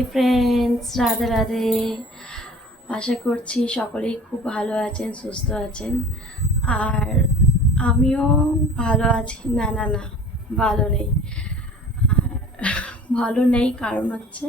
হে friends, Radhe Radhe. আশা করছি সকলেই খুব ভালো আছেন, সুস্থ আছেন। আর আমিও ভালো আছি। না না না, ভালো নেই। আর ভালো নেই কারণ হচ্ছে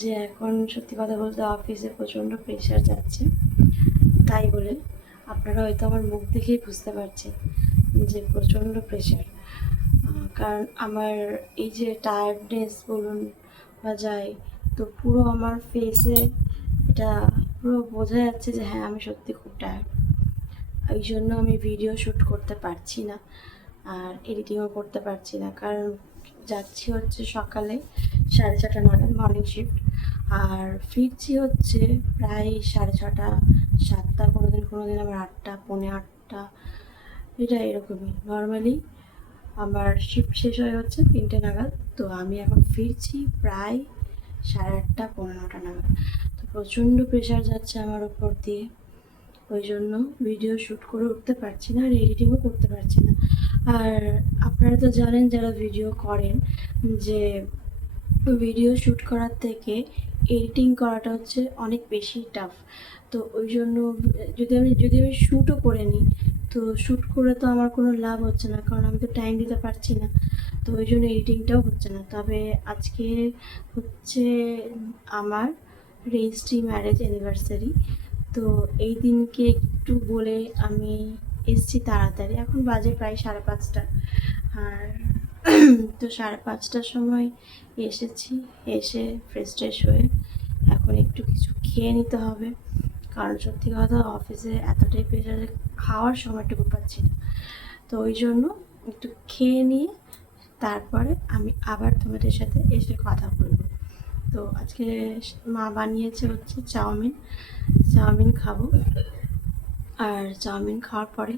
যে এখন সত্যি কথা বলতে অফিসে প্রচণ্ড প্রেশার যাচ্ছে। তাই বলে আপনারা হয়তো আমার মুখ দেখেই বুঝতে পারছেন যে প্রচণ্ড প্রেশার। কারণ আমার এই যে টায়ার্ডনেস বলুন বা যাই, তো পুরো আমার ফেসে এটা পুরো বোঝা যাচ্ছে যে হ্যাঁ, আমি সত্যি খুব টায়ার্ড। এই জন্য আমি ভিডিও শ্যুট করতে পারছি না আর এডিটিংও করতে পারছি না। কারণ যাচ্ছি হচ্ছে সকালে 6:30 নাগাদ মর্নিং শিফট, আর ফিরছি হচ্ছে প্রায় 6:30, 7টা, কোনো দিন আবার 8টা, পৌনে 8টা, এটা এরকমই নর্মালি। আমার শিফট শেষ হয়ে হচ্ছে 3টে নাগাদ, তো আমি এখন ফিরছি প্রায় 8:30, পৌনে 9টা নাগাদ। তো প্রচণ্ড প্রেশার যাচ্ছে আমার উপর দিয়ে, ওই জন্য ভিডিও শ্যুট করে উঠতে পারছি না আর এডিটিংও করতে পারছি না। আর আপনারা তো জানেন যারা ভিডিও করেন যে ভিডিও শ্যুট করার থেকে এডিটিং করাটা হচ্ছে অনেক বেশি টাফ। তো ওই জন্য যদি আমি শ্যুটও করে নিই, তো শ্যুট করে তো আমার কোনো লাভ হচ্ছে না, কারণ আমি তো টাইম দিতে পারছি না। তো ওই জন্য এডিটিংটাও হচ্ছে না। তবে আজকে হচ্ছে আমার রেজিস্ট্রি ম্যারেজ অ্যানিভার্সারি। তো এই দিনকে একটু বলে আমি এসছি তাড়াতাড়ি। এখন বাজে প্রায় 5:30। আর তো 5:30টার সময় এসেছি, এসে ফ্রেশ ট্রেশ হয়ে এখন একটু কিছু খেয়ে নিতে হবে। কারণ সত্যি কথা অফিসে এতটাই প্রেশারে খাওয়ার সময়টুকু পাচ্ছি না। তো ওই জন্য একটু খেয়ে নিয়ে তারপরে আমি আবার তোমাদের সাথে এসে কথা বলবো। তো আজকে মা বানিয়েছে হচ্ছে চাউমিন খাবো। আর চাউমিন খাওয়ার পরে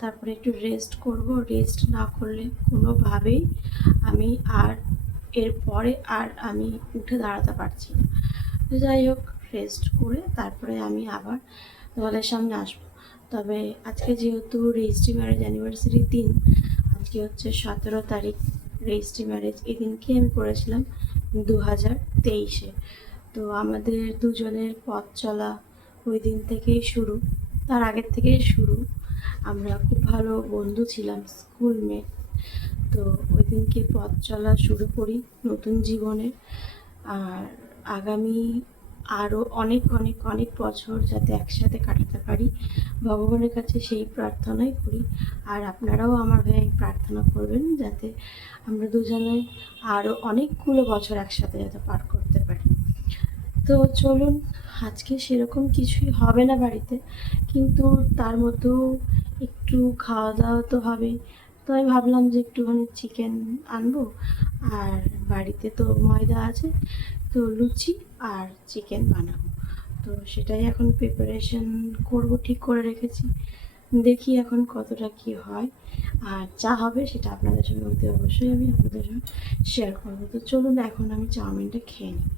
তারপরে একটু রেস্ট করব। রেস্ট না করলে কোনোভাবেই আমি এরপরে আমি উঠে দাঁড়াতে পারছি না। তো যাই হোক, রেস্ট করে তারপরে আমি আবার তোমাদের সামনে আসবো। তবে আজকে যেহেতু রেজিস্ট্রি ম্যারেজ অ্যানিভার্সারির দিন, আজকে হচ্ছে 17 তারিখ রেজিস্ট্রি ম্যারেজ। এই দিনকে আমি করেছিলাম 2023-এ। তো আমাদের দুজনের পথ চলা ওই দিন থেকেই শুরু, তার আগের থেকেই শুরু। আমরা খুব ভালো বন্ধু ছিলাম, স্কুলমেট। তো ওই দিনকে পথ চলা শুরু করি নতুন জীবনে। আর আগামী আরও অনেক অনেক অনেক বছর যাতে একসাথে কাটাতে পারি, ভগবানের কাছে সেই প্রার্থনাই করি। আর আপনারাও আমার হয়ে প্রার্থনা করবেন যাতে আমরা দুজনে আরও অনেকগুলো বছর একসাথে যাতে পার করতে পারি। তো চলুন, আজকে সেরকম কিছুই হবে না বাড়িতে, কিন্তু তার মধ্যেও একটু খাওয়া দাওয়া তো হবেই। তো আমি ভাবলাম যে একটুখানি চিকেন আনবো, আর বাড়িতে তো ময়দা আছে, তো লুচি আর চিকেন বানাবো। তো সেটাই এখন প্রিপারেশন করব, ঠিক করে রেখেছি। দেখি এখন কতটা কি হয়, আর যা হবে সেটা আপনাদের সঙ্গে অতি অবশ্যই আমি আপনাদের সঙ্গে শেয়ার করবো। তো চলুন এখন আমি চাউমিনটা খেয়ে নিই।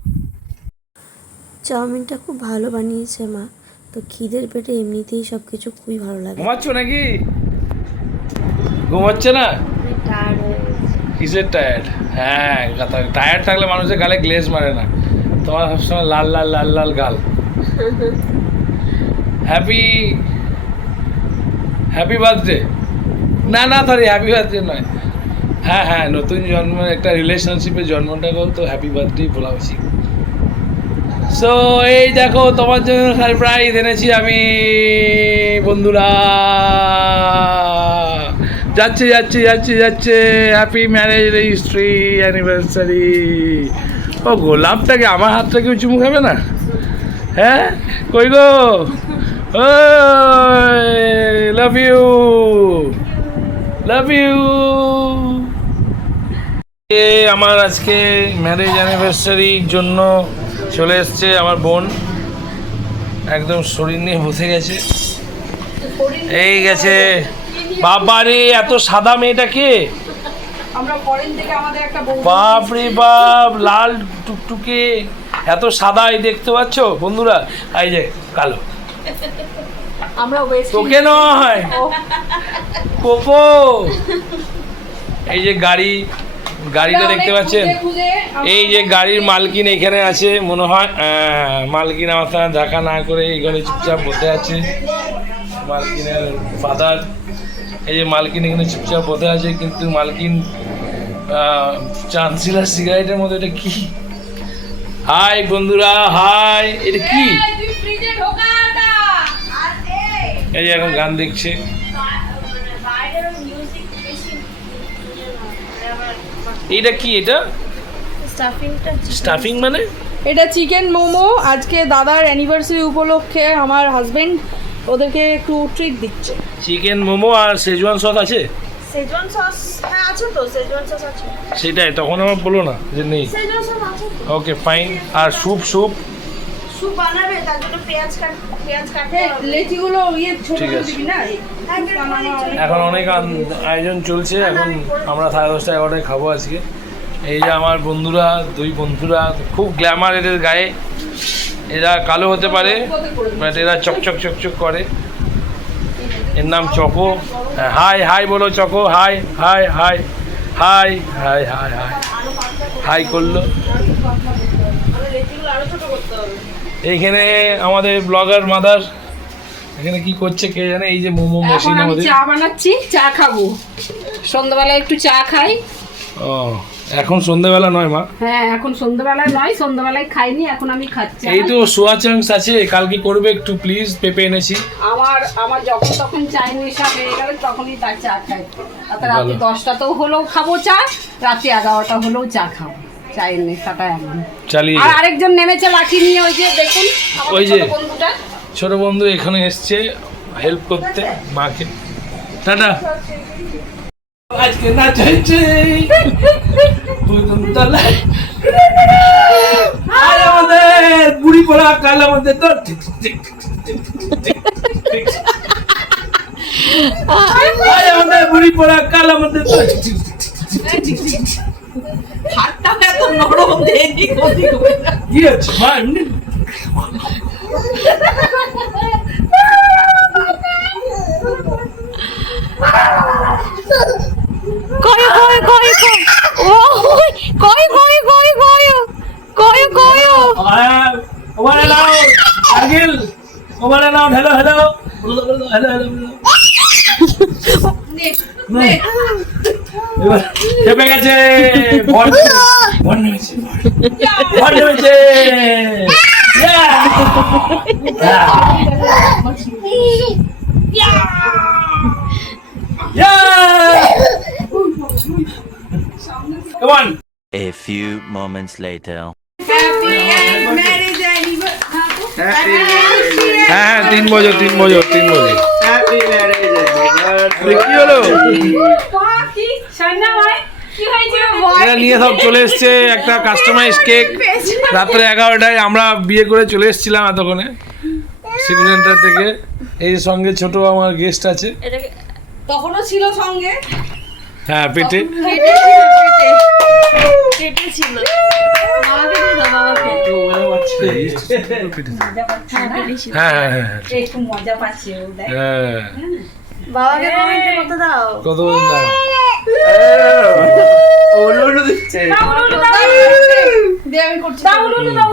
চাউমিনটা খুব ভালো বানিয়েছে মা। তো খিদের পেটে এমনিতেই সব কিছু খুবই ভালো লাগে। ঘুমাচ্ছ নাকি? ঘুমাচ্ছে না? টায়ার্ড হয়ে গেছে। কিসের টায়ার্ড? হ্যাঁ, টায়ার্ড থাকলে মানুষের গালে গ্লেজ মারে না। তোমার সবসময় লাল লাল লাল লাল গাল। Happy happy birthday. না না, সরি, হ্যাপি বার্থডে নয়। হ্যাঁ হ্যাঁ, নতুন জন্ম, একটা রিলেশনশিপের জন্মটাকেও তো হ্যাপি বার্থডে বলা উচিত। সো এই দেখো, তোমার জন্য সারপ্রাইজ এনেছি আমি বন্ধুরা। যাচ্ছে যাচ্ছে যাচ্ছে যাচ্ছে হ্যাপি ম্যারেজ রেজিস্ট্রি অ্যানিভার্সারি। ও গোলাপটাকে আমার হাতটা কেউ চুমু খাবে না? হ্যাঁ, কই গো? ও লাভ ইউ, লাভ ইউ। আমার আজকে ম্যারেজ অ্যানিভার্সারির জন্য চলে এসছে আমার বোন, একদম শরীর নিয়ে বসে গেছে। এই গেছে। বাবারে, এত সাদা মেয়েটা কে? বাপ রে বাপ, লাল টুকটুকে, এত সাদা। এই দেখতে পাচ্ছ বন্ধুরা? এই যে কালো। তোকে নয়, কোকো। এই যে গাড়ি, গাড়িটা দেখতে পাচ্ছেন, এই যে গাড়ির মালকিন এখানে আছে মনে হয়। মালকিন আমার সঙ্গে দেখা না করে এখানে চুপচাপ বসে আছে। মালকিনের ফাদার, এই যে মালকিন এখানে চুপচাপ বসে আছে, কিন্তু মালকিন চান্সিলার সিগারেটের মধ্যে এটা কি? হাই বন্ধুরা, হাই, এটা কি? এই যে এখন গান দেখছে। এটা কি? এটা স্টাফিং মানে? এটা চিকেন মোমো। আজকে দাদার অ্যানিভার্সারি উপলক্ষে আমার হাজবেন্ড ওদেরকে একটু ট্রিট দিচ্ছে। চিকেন মোমো আর শেজওয়ান সস আছে? সেজওয়ান সস হ্যাঁ আছে তো, সেজওয়ান সস আছে। সেটাই, তখন আমার বলো না যে নেই। সেজওয়ান সস আছে। Okay fine. আর স্যুপ স্যুপ বানাবে, তার জন্য পেঁয়াজ কাটতে হবে। লেচিগুলো ছোট ঠিক করে আছে। দিবি না? এখন অনেক আয়োজন চলছে। এখন আমরা 10:30 11টায় খাবো আজকে। এই যে আমার বন্ধুরা, দুই বন্ধুরা, খুব গ্ল্যামার এদের গায়ে। এরা কালো হতে পারে বাট এরা চকচক চকচক করে। এর নাম চকো। হাই হাই বলো choco, high high high high high high high high করলো। এইখানে আমাদের ব্লগার মাদার এখানে কি করছে কে জানে। এই যে মোমো মেশিন আমাদের। চা বানাচ্ছি, চা খাবো। সন্ধ্যাবেলায় একটু চা খাই। ও, এখন সন্ধ্যাবেলা নয় মা? হ্যাঁ, এখন সন্ধ্যাবেলায় নয়, সন্ধ্যাবেলায় খাইনি, এখন আমি খাচ্ছি। এই তো সোয়া চাংস আছে, কালকে করবে একটু প্লিজ, পেঁপে এনেছি। আমার যখন তখন চাই নেশা হয়ে গেলে তখনই তার চা খাই। রাতে ভালো। 10টাতেও হলেও খাবো চা, রাতে 11টা হলেও চা খাবো। চায়ের নেশাটা একদম চালিয়ে আর যাও। আরেকজন নেমেছে লাঠি নিয়ে, ওই যে দেখুন আমার ওই যে ছোট বন্ধুটা। ছোট বন্ধু এখানে এসছে হেল্প করতে মাকে। টাটা। আজকে না চাইছে আর আমাদের বুড়ি পড়া কাল আমাদের তো আমাদের বুড়ি পড়া কাল আমাদের তো হাতটা এত নরম দেয়নি কি আছে মা? এমনি Over and out, Agil. Over and out. Hello, hello. চেপে গেছে। ভর নেমেছে। Come on. A few moments later. হ্যাঁ 3 বছর কি হলো? এরা নিয়ে সব চলে এসছে একটা কাস্টমাইজ কেক। রাত্রে 11টায় আমরা বিয়ে করে চলে এসেছিলাম এতক্ষণে সিটি সেন্টার থেকে। এই সঙ্গে ছোট আমার গেস্ট আছে, তখনও ছিল সঙ্গে। হ্যাঁ পেটে ছিল। হ্যাঁ হ্যাঁ হ্যাঁ একটু মজা পাচ্ছি ও, দেখ। হ্যাঁ বাবাকে কমেন্টে কত দাও? কত দাম?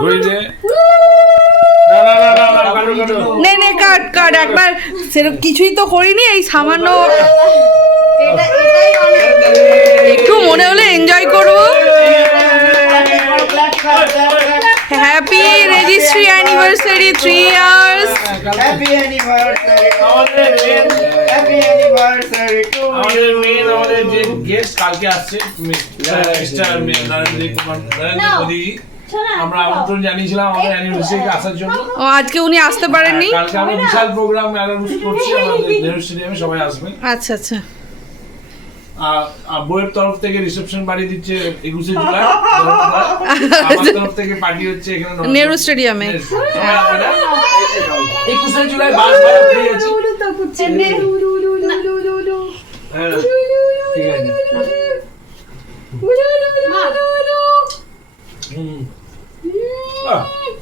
ঘুরে দে। নে নে কাট কাট, একবার সেরকম কিছুই তো করিনি, এই সামান্য একটু মনে হলে এনজয় করবো। Happy registry anniversary 3 years. Happy anniversary to you. Happy anniversary to you. আমাদের যে গেস্ট কালকে আসছে মিস্টার নরেন্দ্র কুমার মোদী, আমরা আমন্ত্রণ জানিয়েছিলাম আমাদের অ্যানিভার্সারিতে আসার জন্য। ও আজকে উনি আসতে পারেননি। কালকে আমরা বিশাল প্রোগ্রাম অ্যানাউন্স করছি আমাদের নেহরু স্টেডিয়ামে, সবাই আসবেন। আচ্ছা আচ্ছা। বইয়ের তরফ থেকে রিসেপশন বাড়ি দিচ্ছে 21শে জুলাই। আমার তরফ থেকে পার্টি হচ্ছে এখানে নেহরু স্টেডিয়ামে। 21শে জুলাই বাস ভাড়া ফ্রি আছে। হ্যাঁ ঠিক আছে।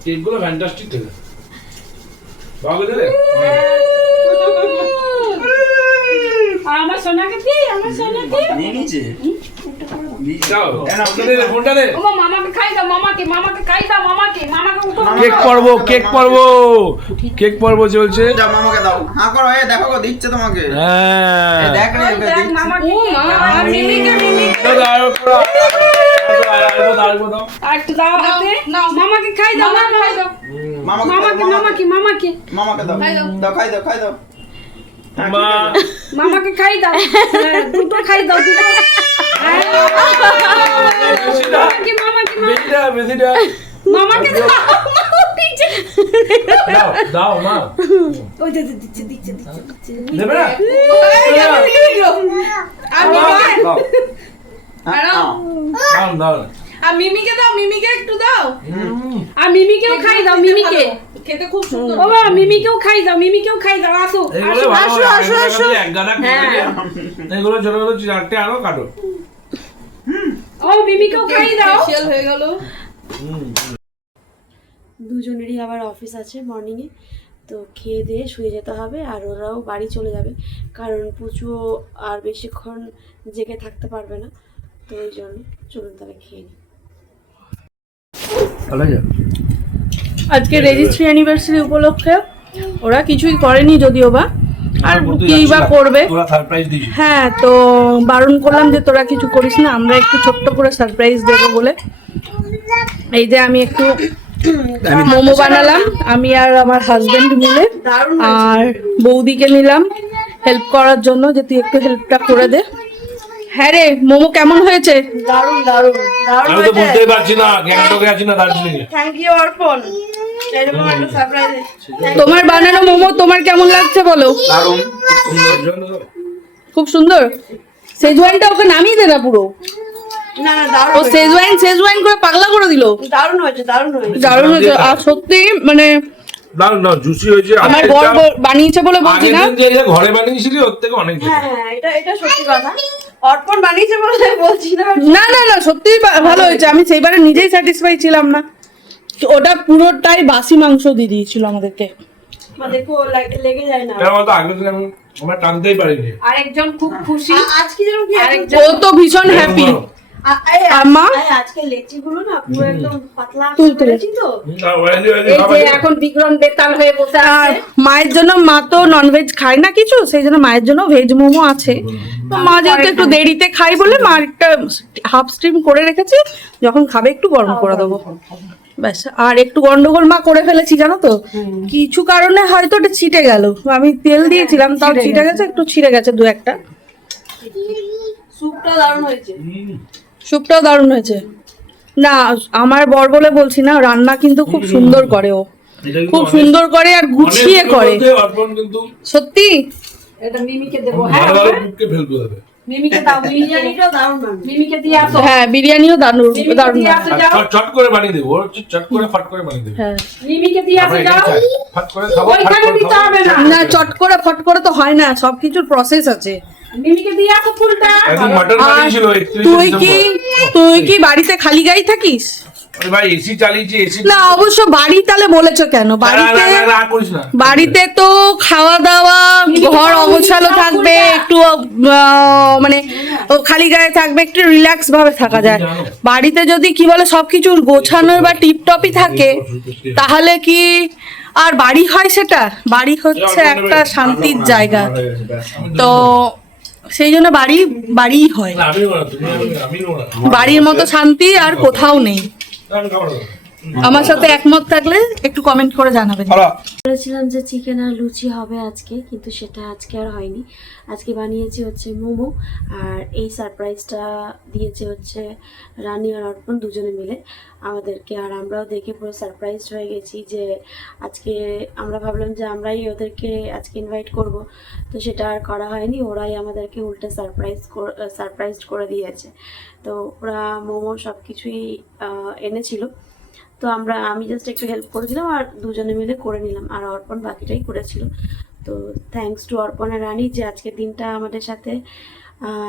কেকগুলো ফ্যান্টাস্টিক থেকে ভালো দিলে। আমার সোনাকে দি, আমার সোনাকে। নিয়ে নিচে যাও ফোনটা দে ওমা মামাকে খাই দাও, মামাকে খাই দাও, মামাকে উঠো। কেক পর্ব চলছে। যাও মামাকে দাও, হ্যাঁ করো, দেখো গো দিচ্ছে তোমাকে। হ্যাঁ দেখ রে ওকে দিচ্ছে। মামাকে, মিমিকে একটু দাও হাতে, মামাকে খাই দাও, খাই দাও, মামাকে মামাকে দাও, দাও খাই দাও। মামাকে খাই দাও, দুটো খাই দাও, দুটো। মামাকে দাও মা ওই দিচ্ছে দেবে না দাও আর মিমিকে দাও, মিমিকে একটু দাও। আর মিমিকেও খাই দাও, মিমিকে খেতে খুব সুন্দর। ও বাবা, মিমিকেও খাই দাও, আসো আসো। এক গাদা এগুলো ছোট ছোট চারটে আরো কাটো। ও মিমিকেও খাই দাও। ফেশিয়াল হয়ে গেল। দুজনেরই আবার অফিস আছে মর্নিংয়ে, তো খেয়ে দিয়ে শুয়ে যেতে হবে। আর ওরাও বাড়ি চলে যাবে, কারণ পুচুও আর বেশিক্ষণ জেগে থাকতে পারবে না। তো ওই জন্য চলুন তাহলে খেয়ে নিই। আজকে রেজিস্ট্রি অ্যানিভার্সারি উপলক্ষে ওরা কিছুই করেনি যদিও বা, আর কি বা করবে। হ্যাঁ, তো বারণ করলাম যে তোরা কিছু করিস না, আমরা একটু ছোট্ট করে সারপ্রাইজ দেবো বলে। এই যে আমি একটু মোমো বানালাম, আমি আর আমার হাজবেন্ড মিলে, আর বৌদিকে নিলাম হেল্প করার জন্য, যে তুই একটু হেল্পটা করে দে। হ্যাঁ রে, মোমো কেমন হয়েছে? দারুণ দারুণ দারুণ আমি তো বুঝতেই পারছি না, গ্যাংটকে আছি না দার্জিলিং এ। থ্যাংক ইউ অর্পণ, এরকম একটা সারপ্রাইজ। তোমার বানানো মোমো তোমার কেমন লাগছে বলো? দারুণ, খুব সুন্দর। সেজওয়ানটা ওকে নামিয়ে দে না পুরো। না না, দারুণ ও সেজওয়ান করে পাগলা করে দিল। দারুণ হয়েছে, দারুণ হয়েছে। আর সত্যি মানে দারুণ না, জুসি হয়েছে। আমার বর বানিয়েছে বলে বলছি না, ঘরে বানিয়েছিলি ওর থেকে অনেক। হ্যাঁ, এটা সত্যি কথা। অর্পণ বানিয়েছে বলে বলছি না। না সত্যি ভালো হয়েছে। আমি সেইবারে নিজেই স্যাটিসফাই ছিলাম না, ওটা পুরোটাই বাসি মাংস দিয়ে দিয়েছিল আমাদেরকে। দেখো লেগে যায় না। আমার তো আগে থেকে আমরা টানতেই পারিনি। আরেকজন খুব খুশি আজকে যেরকম ও তো ভীষণ হ্যাপি। আজকে লেচিগুলো না পুরো একদম পাতলা তুলেছি তো। এই যে এখন বিক্রম বেতাল হয়ে বসে আছে। মায়ের জন্য, মা তো ননভেজ খায় না কিছু, সেই জন্য মায়ের জন্য ভেজ মোমো আছে। তো মা যেহেতু একটু দেরিতে খাই বলে মা একটা হাফ স্টিম করে রেখেছে, যখন খাবে একটু গরম করে দেবো ব্যাস। আর একটু গন্ডগোল মা করে ফেলেছি জানো তো, কিছু কারণে হয়তো ওটা ছিটে গেল। আমি তেল দিয়েছিলাম তাও ছিটে গেছে, একটু ছিঁড়ে গেছে দু একটা। স্যুপটা দারুণ হয়েছে। স্যুপটাও দারুণ হয়েছে। না আমার বর বলে বলছি না, রান্না কিন্তু খুব সুন্দর করে, ও খুব সুন্দর করে আর গুছিয়ে করে সত্যি। এটা মিমিকে দেবো। মিমিকে দাও, বিরিয়ানিটাও দারুণ বানাবে। মিমিকে দিয়ে আসো। হ্যাঁ, বিরিয়ানিও দারুণ দারুণ। চট করে বানিয়ে দেবো, চট করে ফট করে বানিয়ে দেবো। হ্যাঁ, মিমিকে দিয়ে আসো যাও। ফট করে খাবো, ওইখানে দিতে হবে না। না, চট করে ফট করে তো হয় না, সবকিছুর প্রসেস আছে। মিমিকে দিয়ে আসো ফুলটা। একদম মাটন বানিয়েছিল 31 তুই কি বাড়িতে খালি গাই থাকিস? ভাই এসি চালিয়েছি, এসি না অবশ্য বাড়ি তাহলে বলেছো কেন? বাড়িতে তো খাওয়া দাওয়া, ঘর অগোছালো থাকবে, একটু মানে খালি গায়ে থাকবে, একটু রিল্যাক্স ভাবে থাকা যায়। বাড়িতে যদি কি বলে সবকিছু গোছানোর বা টিপটপই থাকে, তাহলে কি আর বাড়ি হয়? সেটা বাড়ি হচ্ছে একটা শান্তির জায়গা, তো সেই জন্য বাড়িই হয়। বাড়ির মতো শান্তি আর কোথাও নেই। আমার সাথে একমত থাকলে একটু কমেন্ট করে জানাবেন। বলেছিলাম যে চিকেন আর লুচি হবে আজকে, কিন্তু সেটা আজকে আর হয়নি। আজকে বানিয়েছি হচ্ছে মোমো, আর এই সারপ্রাইজটা দিয়েছে হচ্ছে রানী আর অর্পণ দুজনে মিলে আমাদেরকে। আর আমরাও দেখে পুরো সারপ্রাইজড হয়ে গেছি যে আজকে আমরা ভাবলাম যে আমরাই ওদেরকে আজকে ইনভাইট করব, তো সেটা আর করা হয়নি। ওরাই আমাদেরকে উল্টে সারপ্রাইজড করে দিয়েছে। তো ওরা মোমো সব কিছুই এনেছিল, তো আমি জাস্ট একটু হেল্প করে দিলাম আর দুজনে মিলে করে নিলাম, আর অর্পণ বাকিটাই করেছিল। তো থ্যাঙ্কস টু অর্পণ আর রানী যে আজকের দিনটা আমাদের সাথে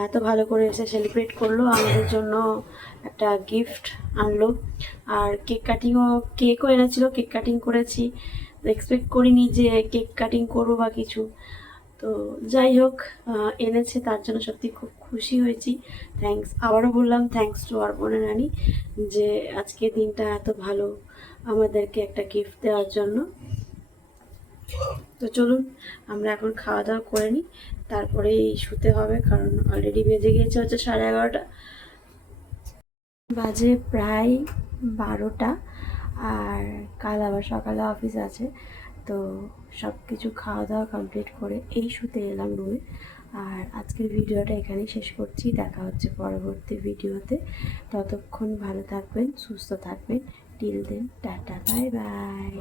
এত ভালো করে এসে সেলিব্রেট করলো, আমাদের জন্য একটা গিফট আনলো। আর কেকও এনেছিল, কেক কাটিং করেছি। এক্সপেক্ট করিনি যে কেক কাটিং করবো বা কিছু, তো যাই হোক, এনেছে তার জন্য সত্যি খুব খুশি হয়েছি। থ্যাঙ্কস, আবারও বললাম থ্যাঙ্কস টু অর্পণা রানী যে আজকে দিনটা এত ভালো আমাদেরকে একটা গিফট দেওয়ার জন্য। তো চলুন আমরা এখন খাওয়া দাওয়া করে নিই, তারপরেই শুতে হবে, কারণ অলরেডি বেজে গিয়েছে হচ্ছে 11:30, বাজে প্রায় 12টা। আর কাল আবার সকালে অফিস আছে, তো সব কিছু খাওয়া দাওয়া কমপ্লিট করে এই শুতে এলাম রুমে। আর আজকের ভিডিওটা এখানেই শেষ করছি, দেখা হচ্ছে পরবর্তী ভিডিওতে। ততক্ষণ ভালো থাকবেন, সুস্থ থাকবেন। Till then, tata, bye by.